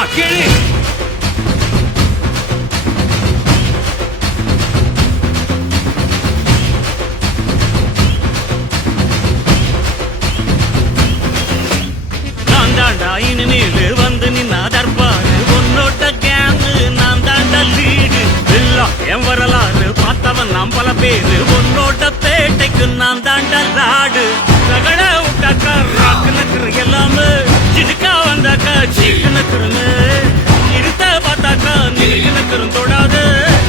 சும்மா கிழி. நான் தாண்டா இனிமேல் வந்து நின்னா தர்பாரு உன்னோட்ட கேங்கு நான் தாண்டா லீடு எல்லாம் என் வரலாறு பார்த்தவன் நாம் பல பேரு உன்னோட்ட பேட்டைக்கு நான் தாண்டா லாடு ரகட விட்டாக்கா ராக்கு நக்குரு எல்லாமே சிடுக்கா வந்தாக்கா சீக்கு நக்குருன்னு இருத்த பார்த்தாக்கா நிறுக்கு நக்குரும் தொடாது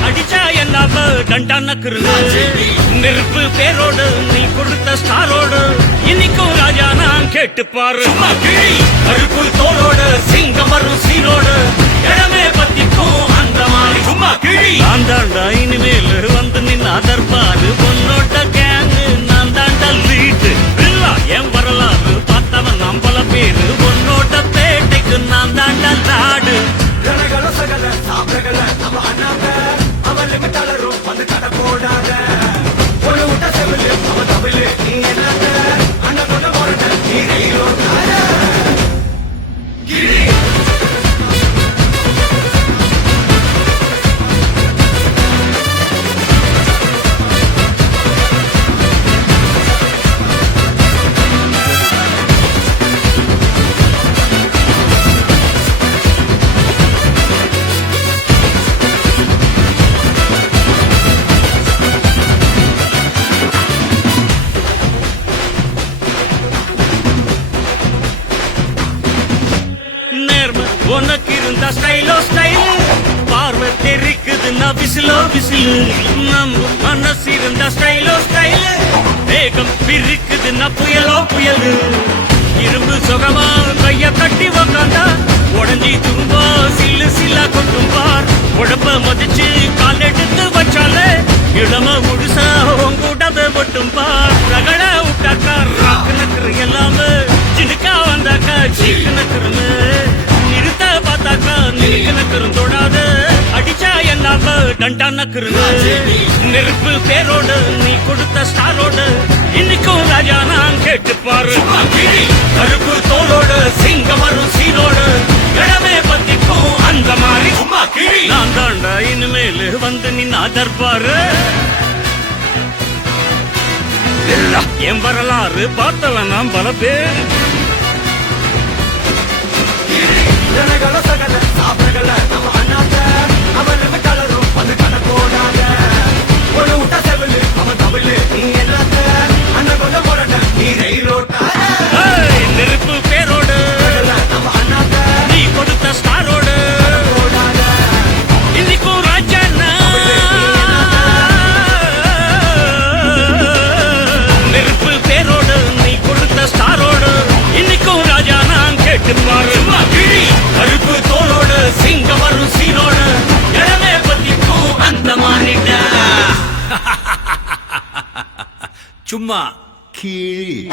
அடிச்சா எல்லாம கண்டா நக்குருன்னு நெருப்பு பேரோடு நீ கொடுத்த ஸ்டாரோடு இன்னைக்கும் ராஜா நான் கேட்டு பாரு கருப்பு தோளோடு சிங்கம் வரும் சீரோடு இடமே பத்திக்கும் அந்த மாதிரி சும்மா கிழி. நான் தாண்டா இனிமேல் வந்து நின்னா தர்பாரு பொன்னோட்ட கேங்கு நான் தாண்டா லீடு இல்லா என் வரலாறு பார்த்தவன் நாம் பல பேரு பொன்னோட்ட பேட்டைக்கு நான் தாண்டா லாடு உனக்கு இருந்த ஸ்டைலோ ஸ்டைல் பார்வை தெரிக்குதுன்னா விசிலோ விசிலு நம்ம மனசு இருந்த ஸ்டைலோ ஸ்டைல் வேகம் பிரிக்குதுன்னா புயலோ புயலு இரும்பு சுகமா கைய கட்டி உக்காந்தா உடஞ்சி துரும்பா சில்லு சில்லா கொட்டும் பார் உடம்ப மதிச்சு கால் எடுத்து வச்சாலே இளம முழுசா உங்கூடத மட்டும் பார் ரகட விட்டாக்கா ராக்கு நக்குரு எல்லாமே சிடுக்கா வந்தாக்கா சீக்கு நக்குருன்னு நிறுத்த பார்த்தாக்கா நிறுக்கு நக்குரும் தொடாது அடிச்சா எல்லாம டண்டா நக்குருன்னு நெருப்பு பேரோடு நீ கொடுத்த ஸ்டாரோடு இன்னைக்கும் ராஜா நான் கேட்டு பாரு கருப்பு தோளோடு சிங்கம் வரும் சீரோடு இடமே பத்திக்கும் அந்த மாதிரி சும்மா கிழி. நான் தாண்டா இனிமேல் வந்து நின்னா தர்பாரு என் வரலாறு பார்த்தவன் நாம் பல பேர் நெருப்பு பேரோடு நீ கொடுத்த ஸ்டாரோடு இன்னைக்கும் ராஜா நெருப்பு பேரோடு நீ கொடுத்த ஸ்டாரோடு இன்னைக்கும் ராஜா நான் கேட்டு பாரு கருப்பு தோளோடு சிங்கம் வரும் சீனோடு இடமே பத்திக்கும் அந்த மாறிட்ட சும்மா கீழ்.